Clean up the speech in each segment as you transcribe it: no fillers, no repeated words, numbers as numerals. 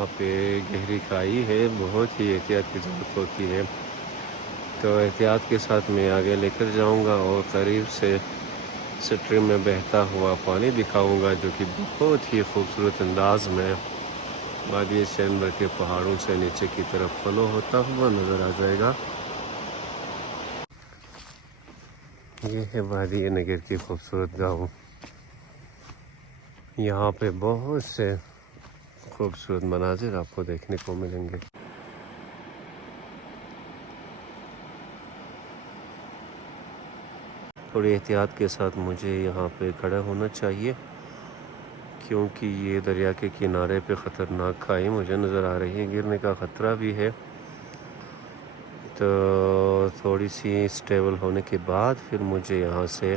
یہاں پہ گہری کھائی ہے، بہت ہی احتیاط کی ضرورت ہوتی ہے، تو احتیاط کے ساتھ میں آگے لے کر جاؤں گا اور قریب سے سٹریم میں بہتا ہوا پانی دکھاؤں گا، جو کہ بہت ہی خوبصورت انداز میں وادی شینبر کے پہاڑوں سے نیچے کی طرف فلو ہوتا ہوا نظر آ جائے گا۔ یہ ہے وادی نگر کی خوبصورت گاؤں، یہاں پہ بہت سے خوبصورت مناظر آپ کو دیکھنے کو ملیں گے۔ تھوڑی احتیاط کے ساتھ مجھے یہاں پہ کھڑا ہونا چاہیے، کیونکہ یہ دریا کے کنارے پہ خطرناک کھائی مجھے نظر آ رہی ہے، گرنے کا خطرہ بھی ہے، تو تھوڑی سی اسٹیبل ہونے کے بعد پھر مجھے یہاں سے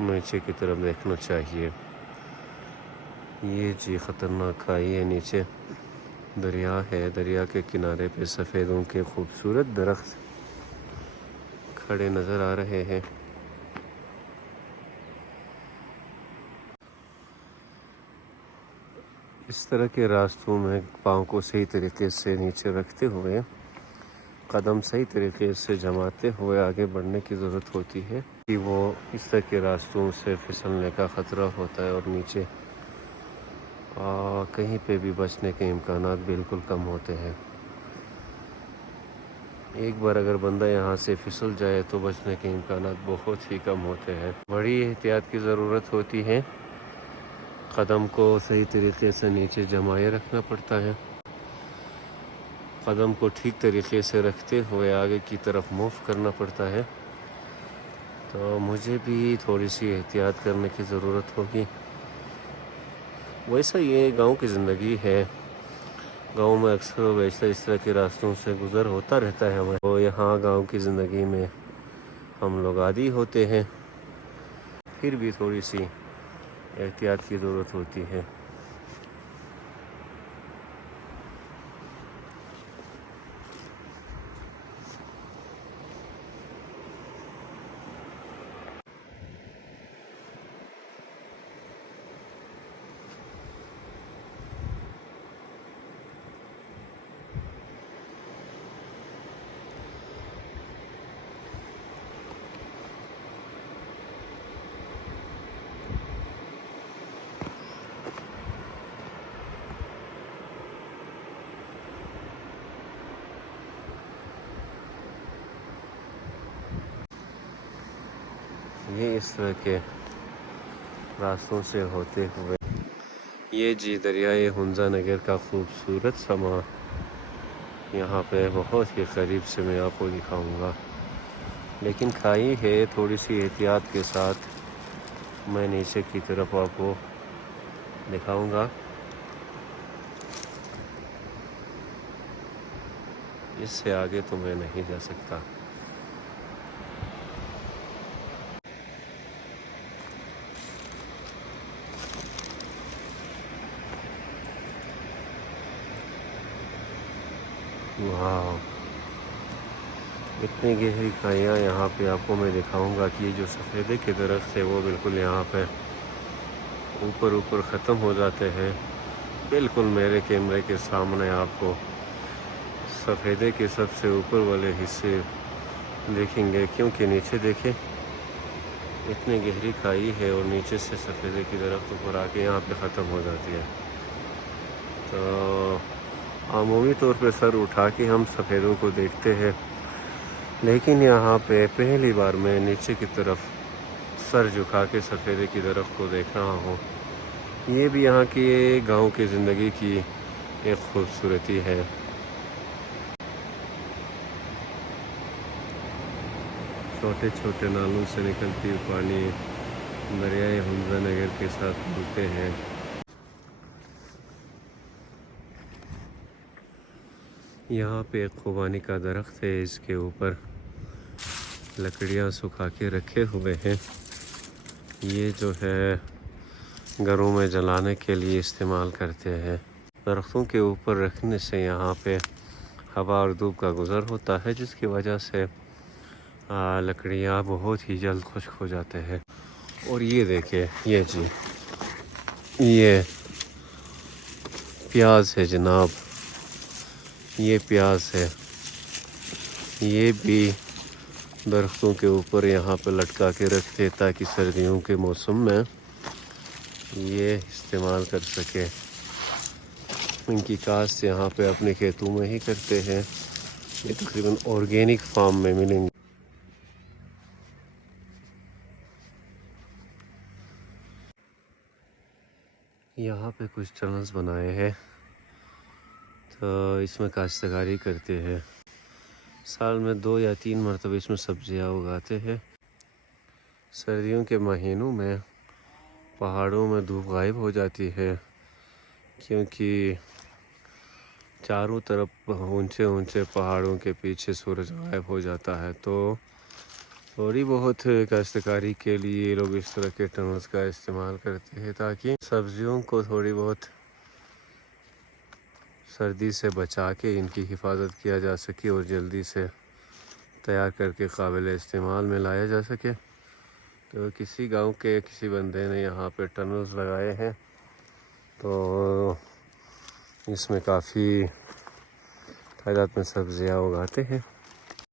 نیچے کی طرف دیکھنا چاہیے۔ یہ جی خطرناک کھائی ہے، نیچے دریا ہے، دریا کے کنارے پہ سفیدوں کے خوبصورت درخت کھڑے نظر آ رہے ہیں۔ اس طرح کے راستوں میں پاؤں کو صحیح طریقے سے نیچے رکھتے ہوئے، قدم صحیح طریقے سے جماتے ہوئے آگے بڑھنے کی ضرورت ہوتی ہے، کہ وہ اس طرح کے راستوں سے پھسلنے کا خطرہ ہوتا ہے اور نیچے کہیں پہ بھی بچنے کے امکانات بالکل کم ہوتے ہیں۔ ایک بار اگر بندہ یہاں سے پھسل جائے تو بچنے کے امکانات بہت ہی کم ہوتے ہیں، بڑی احتیاط کی ضرورت ہوتی ہے، قدم کو صحیح طریقے سے نیچے جمائے رکھنا پڑتا ہے، قدم کو ٹھیک طریقے سے رکھتے ہوئے آگے کی طرف موو کرنا پڑتا ہے، تو مجھے بھی تھوڑی سی احتیاط کرنے کی ضرورت ہوگی۔ ویسا یہ گاؤں کی زندگی ہے، گاؤں میں اکثر و بیشتر اس طرح کے راستوں سے گزر ہوتا رہتا ہے ہمیں، تو یہاں گاؤں کی زندگی میں ہم لوگ عادی ہوتے ہیں، پھر بھی تھوڑی سی احتیاط کی ضرورت ہوتی ہے۔ یہ اس طرح کے راستوں سے ہوتے ہوئے یہ جی دریائے ہنزا نگر کا خوبصورت سما یہاں پہ بہت ہی قریب سے میں آپ کو دکھاؤں گا، لیکن کھائی ہے، تھوڑی سی احتیاط کے ساتھ میں نیچے کی طرف آپ کو دکھاؤں گا۔ اس سے آگے تو میں نہیں جا سکتا۔ واو، اتنی گہری کھائیاں یہاں پہ آپ کو میں دکھاؤں گا کہ یہ جو سفیدے کے درخت ہے وہ بالکل یہاں پہ اوپر ختم ہو جاتے ہیں، بالکل میرے کیمرے کے سامنے آپ کو سفیدے کے سب سے اوپر والے حصے دیکھیں گے، کیونکہ نیچے دیکھیں اتنی گہری کھائی ہے اور نیچے سے سفیدے کی درخت اوپر آ کے یہاں پہ ختم ہو جاتی ہے، تو عمومی طور پہ سر اٹھا کے ہم سفیدوں کو دیکھتے ہیں، لیکن یہاں پہ پہلی بار میں نیچے کی طرف سر جھکا کے سفیدے کی درخت کو دیکھ رہا ہوں۔ یہ بھی یہاں کی گاؤں کی زندگی کی ایک خوبصورتی ہے۔ چھوٹے چھوٹے نالوں سے نکلتی ہوئی پانی دریائے ہنزا نگر کے ساتھ ملتے ہیں۔ یہاں پہ ایک خوبانی کا درخت ہے، اس کے اوپر لکڑیاں سکھا کے رکھے ہوئے ہیں، یہ جو ہے گھروں میں جلانے کے لیے استعمال کرتے ہیں۔ درختوں کے اوپر رکھنے سے یہاں پہ ہوا اور دھوپ کا گزر ہوتا ہے، جس کی وجہ سے لکڑیاں بہت ہی جلد خشک ہو جاتے ہیں۔ اور یہ دیکھیں، یہ جی یہ پیاز ہے جناب، یہ پیاز ہے، یہ بھی درختوں کے اوپر یہاں پہ لٹکا کے رکھتے تاکہ سردیوں کے موسم میں یہ استعمال کر سکے۔ ان کی کاشت یہاں پہ اپنے کھیتوں میں ہی کرتے ہیں، یہ تقریباً آرگینک فارم میں ملیں گے۔ یہاں پہ کچھ ٹنلز بنائے ہیں تو اس میں کاشتکاری کرتے ہیں، سال میں 2 یا 3 مرتبہ اس میں سبزیاں اگاتے ہیں۔ سردیوں کے مہینوں میں پہاڑوں میں دھوپ غائب ہو جاتی ہے کیونکہ چاروں طرف اونچے اونچے پہاڑوں کے پیچھے سورج غائب ہو جاتا ہے، تو تھوڑی بہت کاشتکاری کے لیے لوگ اس طرح کے ٹنلز کا استعمال کرتے ہیں تاکہ سبزیوں کو تھوڑی بہت سردی سے بچا کے ان کی حفاظت کیا جا سکے اور جلدی سے تیار کر کے قابل استعمال میں لایا جا سکے۔ تو کسی گاؤں کے کسی بندے نے یہاں پہ ٹنلز لگائے ہیں، تو اس میں کافی تعداد میں سبزیاں اگاتے ہیں۔